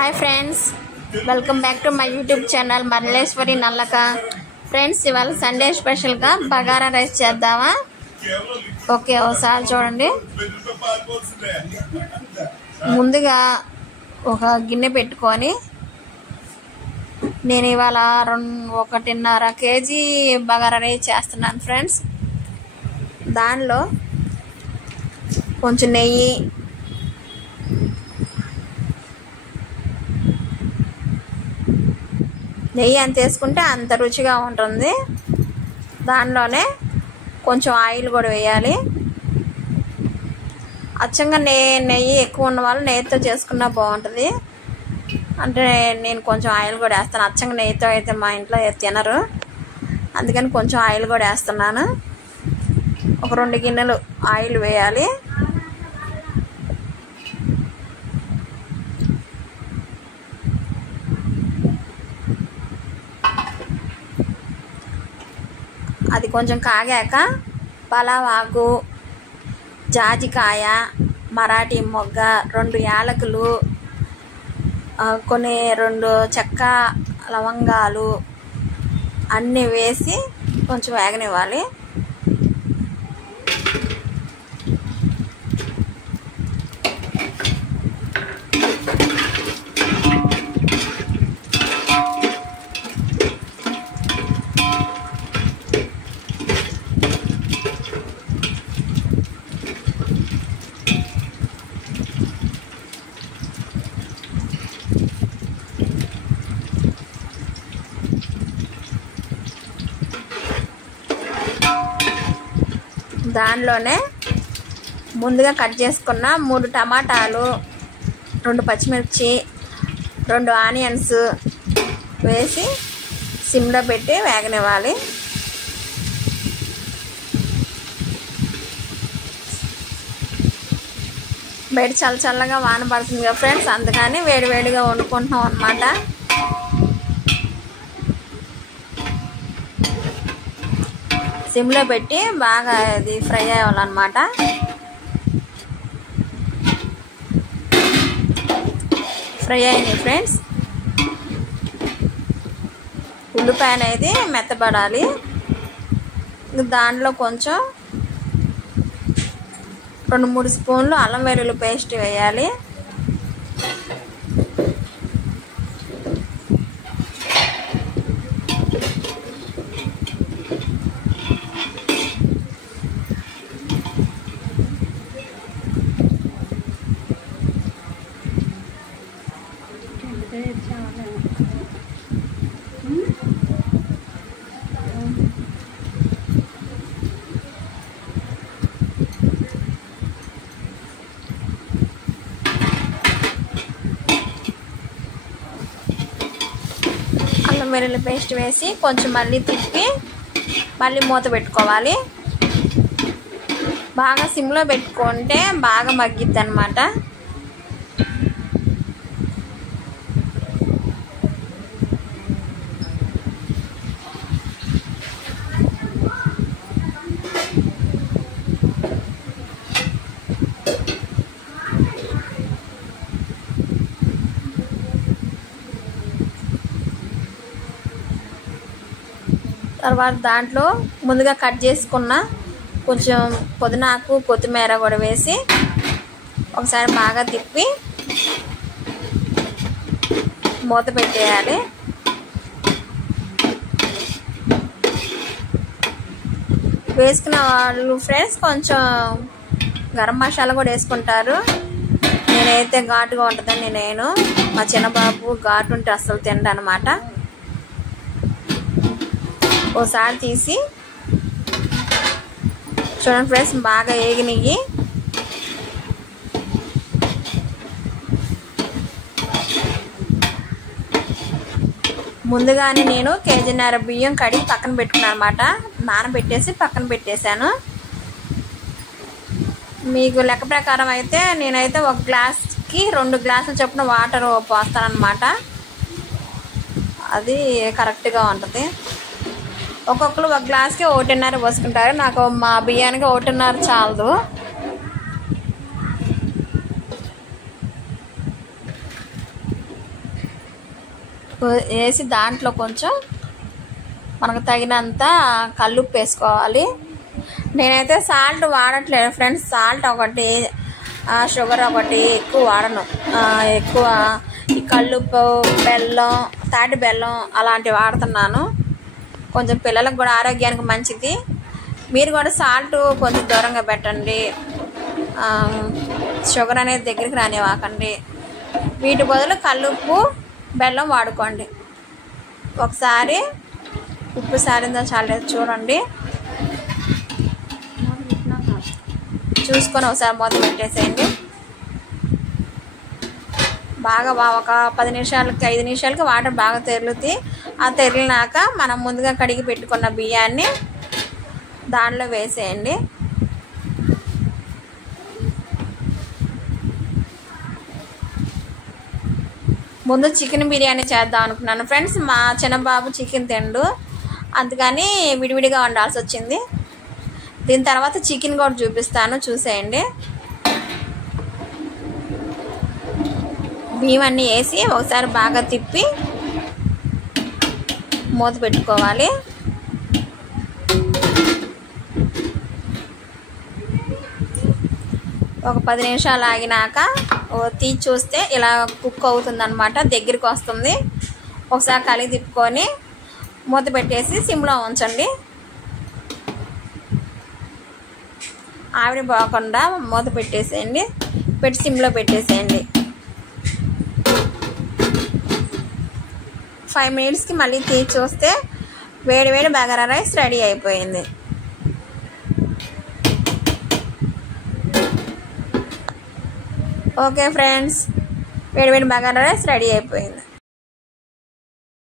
Hi friends, welcome back to my YouTube channel మరలేశ్వరి నల్లక. Friends, ఇవాళ సండే స్పెషల్గా బగారా రైస్ చేద్దామా? ఓకే, ఒకసారి చూడండి. ముందుగా ఒక గిన్నె పెట్టుకొని నేను ఇవాళ 1.5 కేజీ బగారా రైస్ చేస్తున్నాను ఫ్రెండ్స్. దానిలో కొంచెం నెయ్యి, ఎంత వేసుకుంటే అంత రుచిగా ఉంటుంది. దానిలోనే కొంచెం ఆయిల్ కూడా వేయాలి. అచ్చంగా నెయ్యి ఎక్కువ ఉన్న వాళ్ళు నెయ్యితో చేసుకున్నా బాగుంటుంది. అంటే నేను కొంచెం ఆయిల్ కూడా వేస్తాను. అచ్చంగా నెయ్యితో అయితే మా ఇంట్లో తినరు, అందుకని కొంచెం ఆయిల్ కూడా వేస్తున్నాను. ఒక 2 గిన్నెలు ఆయిల్ వేయాలి. అది కొంచెం కాగాక పలావాకు, జాజికాయ, మరాఠీ మొగ్గ, 2 యాలకులు, 2 చెక్క లవంగాలు అన్నీ వేసి కొంచెం వేగనివ్వాలి. దానిలోనే ముందుగా కట్ చేసుకున్న 3 టమాటాలు, 2 పచ్చిమిర్చి, 2 ఆనియన్స్ వేసి సిమ్లో పెట్టి వేగనివ్వాలి. బయట చల్లగా వాన పడుతుంది కదా ఫ్రెండ్స్, అందుకని వేడివేడిగా వండుకుంటున్నాం అన్నమాట. సిమ్లో పెట్టి బాగా అది ఫ్రై అవ్వాలన్నమాట. ఫ్రై అయింది ఫ్రెండ్స్. ఉల్లిపాయ అనేది మెత్తబడాలి. దాంట్లో కొంచెం 2-3 స్పూన్లు అల్లం వెల్లుల్లి పేస్ట్ వేయాలి. అల్లం వెల్లుల్లి పేస్ట్ వేసి కొంచెం మళ్ళీ తిప్పి మళ్ళీ మూత పెట్టుకోవాలి. బాగా సిమ్లో పెట్టుకుంటే బాగా మగ్గిద్ది అన్నమాట. తర్వాత దాంట్లో ముందుగా కట్ చేసుకున్న కొంచెం పుదీనాకు, కొత్తిమీర కూడా వేసి ఒకసారి బాగా తిప్పి మూత పెట్టేయాలి. వేసుకున్న వాళ్ళు ఫ్రెండ్స్ కొంచెం గరం మసాలా కూడా వేసుకుంటారు. నేనైతే ఘాటుగా ఉంటుందని మా చిన్నబాబు ఘాటు ఉంటే అస్సలు తినడు అనమాట. ఓసారి తీసి చూడండి ఫ్రెండ్స్, బాగా ఏగినవి. ముందుగానే నేను 1.5 కేజీ బియ్యం కడిగి పక్కన పెట్టుకున్నాను అనమాట. నానబెట్టేసి పక్కన పెట్టేశాను. మీకు లెక్క ప్రకారం అయితే నేనైతే 1 గ్లాస్కి 2 గ్లాసుల చొప్పున వాటర్ పోస్తానన్నమాట. అది కరెక్ట్గా ఉంటుంది. ఒక్కొక్కరు 1 గ్లాస్కి 1.5 పోసుకుంటారు. నాకు మా బియ్యానికి 1.5 చాలదు. వేసి దాంట్లో కొంచెం మనకు తగినంత కల్లుప్పు వేసుకోవాలి. నేనైతే సాల్ట్ వాడట్లేదు ఫ్రెండ్స్. సాల్ట్ ఒకటి, షుగర్ ఒకటి ఎక్కువ వాడను. ఎక్కువ ఈ కల్లుప్పు, బెల్లం, తాటి బెల్లం అలాంటివి వాడుతున్నాను. కొంచెం పిల్లలకు కూడా ఆరోగ్యానికి మంచిది. మీరు కూడా సాల్ట్ కొంచెం దూరంగా పెట్టండి. షుగర్ అనేది దగ్గరికి రానివ్వకండి. వీటి బదులు కల్లుప్పు, బెల్లం వాడుకోండి. ఒకసారి ఉప్పు సారిందో చాలేదు చూడండి. చూసుకొని ఒకసారి మూత పెట్టేసేయండి. బాగా ఒక 10 నిమిషాలకి 5 నిమిషాలకి వాటర్ బాగా తెరులుతాయి. ఆ తెరిలినాక మనం ముందుగా కడిగి పెట్టుకున్న బియ్యాన్ని దానిలో వేసేయండి. ముందు చికెన్ బిర్యానీ చేద్దాం అనుకున్నాను ఫ్రెండ్స్. మా చిన్నబాబు చికెన్ తిండు, అందుకని విడివిడిగా వండాల్సి వచ్చింది. దీని తర్వాత చికెన్ కూడా చూపిస్తాను, చూసేయండి. బియ్యం అన్నీ వేసి ఒకసారి బాగా తిప్పి మూత పెట్టుకోవాలి. ఒక 10 నిమిషాలు ఆగినాక తీసి చూస్తే ఇలా కుక్ అవుతుంది అన్నమాట, దగ్గరికి వస్తుంది. ఒకసారి కలిగి తిప్పుకొని మూత పెట్టేసి సిమ్లో ఉంచండి. ఆవిరి పోకుండా మూత పెట్టేసేయండి, పెట్టి సిమ్లో పెట్టేసేయండి. 5 మినిట్స్కి మళ్ళీ తీసి చూస్తే వేడి వేడి బగారా రైస్ రెడీ అయిపోయింది. ఓకే ఫ్రెండ్స్, వేడి వేడి బగారా రైస్ రెడీ అయిపోయింది.